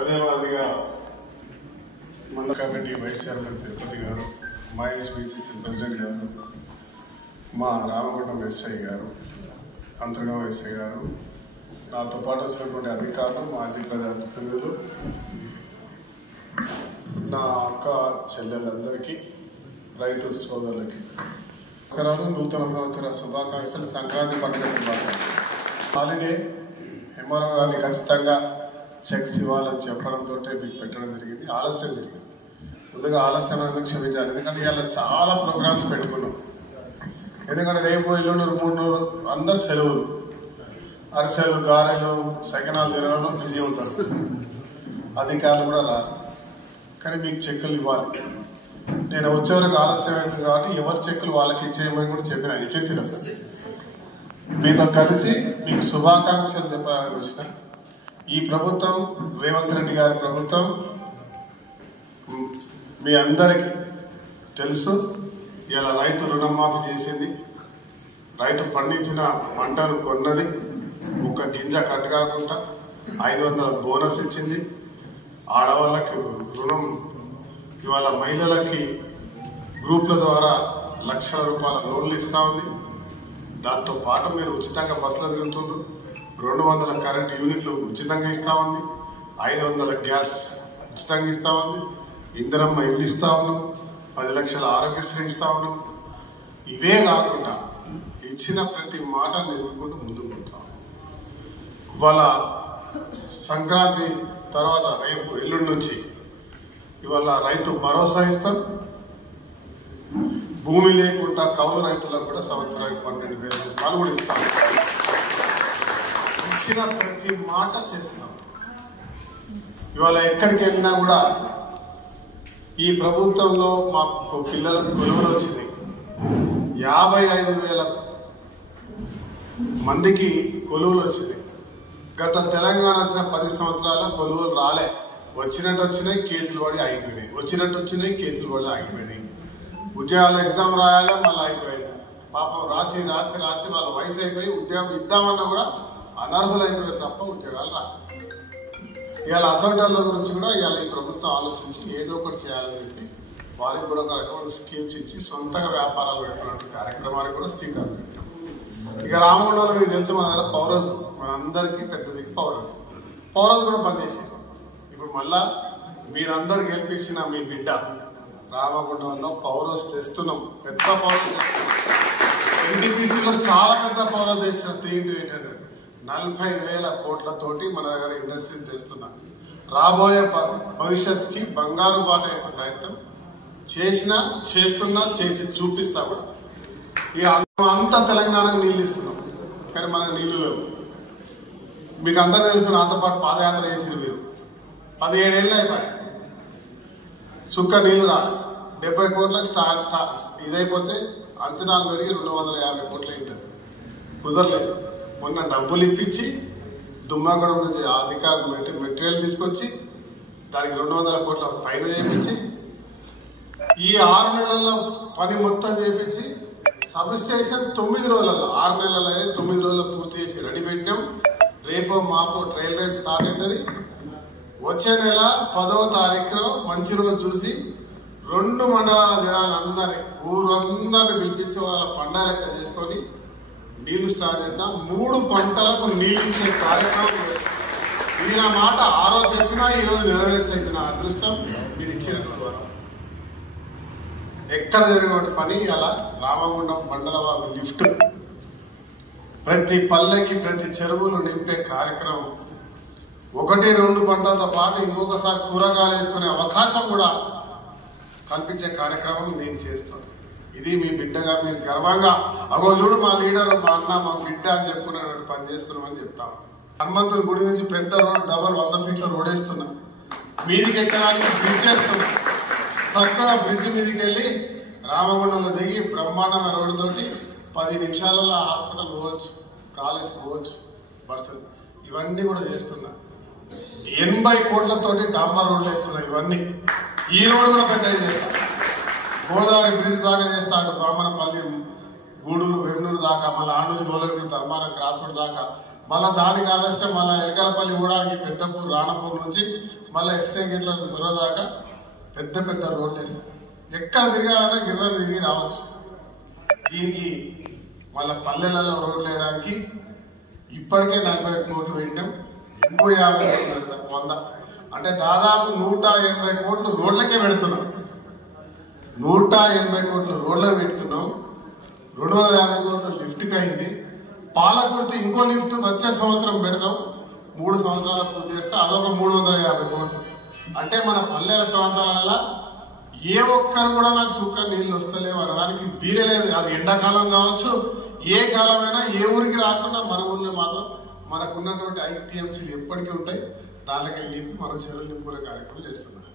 అదే మాదిరిగా మండల కమిటీ వైస్ చైర్మన్ తిరుపతి గారు, మహేష్ బీసీసీ ప్రెసిడెంట్ గారు, మా రామగుండం ఎస్ఐ గారు, అంతర్గం ఎస్ఐ గారు, నాతో పాటు వచ్చినటువంటి అధికారులు, మాజీ ప్రజాప్రతినిధులు, నా అక్క చెల్లెలందరికీ, రైతు సోదరులకి నూతన సంవత్సర శుభాకాంక్షలు, సంక్రాంతి పండుగ శుభాకాంక్షలు. హాలిడే ఎంఆర్ఓ గారిని ఖచ్చితంగా చెక్స్ ఇవ్వాలని చెప్పడంతో మీకు పెట్టడం జరిగింది. ఆలస్యం జరిగింది. ముందుగా ఆలస్యం అనేది క్షమించాలి. ఎందుకంటే ఇలా చాలా ప్రోగ్రామ్స్ పెట్టుకున్నాం. ఎందుకంటే రేపు ఎల్లుండి 3 అందరు సెలవులు, అరిసెలు, గారెలు, సకినాలు తినడంలో బిజీ ఉంటారు. అధికారులు కూడా రారు. కానీ మీకు చెక్కులు ఇవ్వాలి. నేను వచ్చే వరకు ఆలస్యం అయింది కాబట్టి ఎవరి చెక్కులు వాళ్ళకి ఇచ్చేయమని కూడా చెప్పిన, ఇచ్చేసిరా సార్. మీతో కలిసి మీకు శుభాకాంక్షలు చెప్పాలని వచ్చిన ఈ ప్రభుత్వం, రేవంత్ రెడ్డి గారి ప్రభుత్వం మీ అందరికీ తెలుసు. ఇలా రైతు రుణమాఫీ చేసింది, రైతు పండించిన పంటను కొన్నది, ఒక గింజ కట్ కాకుండా 500 బోనస్ ఇచ్చింది, ఆడవాళ్ళకి రుణం, ఇవాళ మహిళలకి గ్రూప్ల ద్వారా లక్షల రూపాయల లోన్లు ఇస్తా ఉంది. దాంతో పాటు మీరు ఉచితంగా బస్సులు తిరుగుతుండ్రు, 200 కరెంట్ యూనిట్లు ఉచితంగా ఇస్తా ఉంది, 500 గ్యాస్ ఉచితంగా ఇస్తా ఉంది, ఇందిరమ్మ ఇల్లు ఇస్తా ఉన్నాం, 10 లక్షల ఆరోగ్యశ్రీ ఇస్తా ఉన్నాం. ఇవే కాకుండా ఇచ్చిన ప్రతి మాట నిలుపుకుంటూ ముందుకు పోతాం. ఇవాళ సంక్రాంతి తర్వాత రేపు ఎల్లుండి నుంచి ఇవాళ రైతు భరోసా ఇస్తాం. భూమి లేకుండా కౌలు రైతులకు కూడా సంవత్సరానికి 12,000 రూపాయలు కూడా ఇస్తాం. ఇచ్చిన ప్రతి మాట చేస్తాం. ఇవాళ ఎక్కడికి వెళ్ళినా కూడా ఈ ప్రభుత్వంలో మాకు పిల్లలకు కొలువులు వచ్చినాయి. 55,000 మందికి కొలువులు వచ్చినాయి. గత తెలంగాణ వచ్చిన 10 సంవత్సరాల కొలువులు రాలే. వచ్చినట్టు వచ్చినాయి, కేసులు పడి ఆగిపోయినాయి. వచ్చినట్టు వచ్చినాయి, కేసులు పడి ఆగిపోయినాయి. ఉద్యోగాలు ఎగ్జామ్ రాయాలా, మళ్ళీ అయిపోయింది. పాపం రాసి రాసి రాసి వాళ్ళ వయసు అయిపోయి ఉద్యోగం ఇద్దామన్నా కూడా అనర్హులు అయిపోయారు తప్ప ఉద్యోగాలు రా. ఇవాళ అసౌంటాల గురించి కూడా ఇవాళ ఈ ప్రభుత్వం ఆలోచించి ఏదో ఒకటి చేయాలని చెప్పి వారికి కూడా ఒక రకమైన స్కీమ్స్ ఇచ్చి సొంతంగా వ్యాపారాలు పెట్టుకున్న కార్యక్రమానికి కూడా శ్రీకారం పెట్టాం. ఇక రామగుండంలో మీకు తెలుసు, మన దగ్గర పౌరస్, మనందరికీ పెద్ద దిక్కు పౌరస్. పౌరస్ కూడా బంద్ చేసాం. ఇప్పుడు మళ్ళా మీరందరూ గెలిపించిన మీ బిడ్డ రామగుండంలో పౌరస్ తెస్తున్నాం. పెద్ద పౌరస్ ఎన్టీపీసీలో చాలా పెద్ద పౌరస్ తెస్తున్న 3-800 40,000 కోట్లతోటి మన దగ్గర ఇండస్ట్రీని తెస్తున్నాం. రాబోయే భవిష్యత్తుకి బంగారు బాట వేసే ప్రయత్నం చేస్తున్నా, చేసి చూపిస్తా కూడా. ఇక అంతా తెలంగాణకు నీళ్ళు ఇస్తున్నాం, కానీ మనకు నీళ్లు లేవు. మీకు అందరూ తెలుసు, నాతో పాటు పాదయాత్ర చేసిన మీరు 17 ఏళ్ళు అయిపోయాయి. సుక్క నీళ్లు రాలి 70 కోట్లకు ఇదైపోతే అంచనాలు పెరిగి 250 కోట్లు అయింది. కుదరలేదు. మొన్న డబ్బులు ఇప్పించి దుమ్మాగూడెం నుంచి అధికారులు మెటీరియల్ తీసుకొచ్చి దానికి 200 కోట్ల ఫైన్ చేయించి ఈ 6 నెలల్లో పని మొత్తం చేయించి సబ్ స్టేషన్ 9 రోజులలో, 6 నెలల్లో 9 రోజుల్లో పూర్తి చేసి రెడీ పెట్టినాం. రేపో మాపో ట్రైల్ రైడ్ స్టార్ట్ అవుతుంది. వచ్చే నెల 10వ తారీఖులో మంచి రోజు చూసి 2 మండలాల జనాలందరినీ, ఊరందరినీ పిలిపించి వాళ్ళ పండగ లెక్క చేసుకొని నీళ్లు స్టార్ట్ చేద్దాం. 3 పంటలకు నీళ్ళు ఇచ్చే కార్యక్రమం. ఇది నా మాట ఆ రోజు చెప్పినా ఈ రోజు నెరవేర్చేది నా అదృష్టం. మీరు ఇచ్చినటువంటి ఎక్కడ జరిగిన పని అలా రామగుండం మండల లిఫ్ట్, ప్రతి పల్లెకి ప్రతి చెరువులు నింపే కార్యక్రమం, 1-2 పంటలతో పాటు ఇంకొకసారి కూరగాయలు వేసుకునే అవకాశం కూడా కల్పించే కార్యక్రమం నేను చేస్తాను. ఇది మీ బిడ్డగా మీరు గర్వంగా, అగో చూడు మా లీడర్, మా అన్న, మా బిడ్డ అని చెప్పుకునేటువంటి పని చేస్తున్నామని చెప్తాం. హనుమంతుని గుడి నుంచి పెద్ద రోడ్, డబల్ 100 ఫీట్ల రోడ్ వేస్తున్నా. మీదికి ఎక్కడానికి బ్రిడ్జ్ చేస్తున్నా. చక్కగా బ్రిడ్జ్ మీదకి వెళ్ళి రామగుండంలో దిగి బ్రహ్మాండమైన రోడ్డు తోటి 10 నిమిషాలలో హాస్పిటల్ పోవచ్చు, కాలేజ్ పోవచ్చు, బస్సులు, ఇవన్నీ కూడా చేస్తున్నా. 80 కోట్లతోటి డాంబర్ రోడ్లు వేస్తున్నా. ఇవన్నీ ఈ రోడ్డు కూడా పెద్ద చేస్తాను. గోదావరి బ్రిడ్జ్ దాకా చేస్తా, అటు బ్రాహ్మణపల్లి, గూడూరు, వెమ్నూరు దాకా, మళ్ళీ ఆండూరు, గోలగూరు, ధర్మాన క్రాస్ రోడ్ దాకా మళ్ళీ దానికి ఆలోచిస్తే మళ్ళీ ఎలకలపల్లి కూడా పెద్దపూర్ రాణపూర్ నుంచి మళ్ళీ ఎక్స్టెంగిట్లో సొర దాకా పెద్ద పెద్ద రోడ్లు వేస్తాయి. ఎక్కడ తిరగాలంటే గిర్రలు తిరిగి రావచ్చు. దీనికి మళ్ళీ పల్లెలలో రోడ్లు వేయడానికి ఇప్పటికే 40 కోట్లు పెట్టాం. ఇంకో 50 కోట్లు పెడతాం. 100 అంటే దాదాపు 180 కోట్లు రోడ్లకే పెడుతున్నాం. 180 కోట్లు రోడ్లకు పెడుతున్నాం. 250 కోట్లు లిఫ్ట్కి అయింది. పాలకుర్తి ఇంకో లిఫ్ట్ వచ్చే సంవత్సరం పెడతాం. 3 సంవత్సరాలు పూర్తి చేస్తే అదొక 350 కోట్లు. అంటే మన పల్లెల ప్రాంతాల ఏ ఒక్కరు కూడా నాకు సుక్క నీళ్ళు వస్తలేవు అనడానికి వీలే లేదు. అది ఎండాకాలం కావచ్చు, ఏ కాలమైనా ఏ ఊరికి రాకుండా మన ఊళ్ళో మాత్రం మనకున్నటువంటి ITMCలు ఎప్పటికీ ఉంటాయి. దాంట్లోకి నింపి మనం చెరువులు నింపుకునే కార్యక్రమం చేస్తున్నాం.